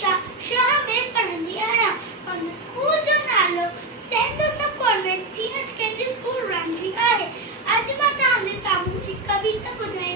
कक्षा 6 में पढ़ंदी आहियां। मुंहिंजो स्कूल जो नालो Saint Joseph convent senior secondary school Ranjhi आहे। अॼु मां तव्हांजे साम्हूं हिकु कविता ॿुधाईंदमि।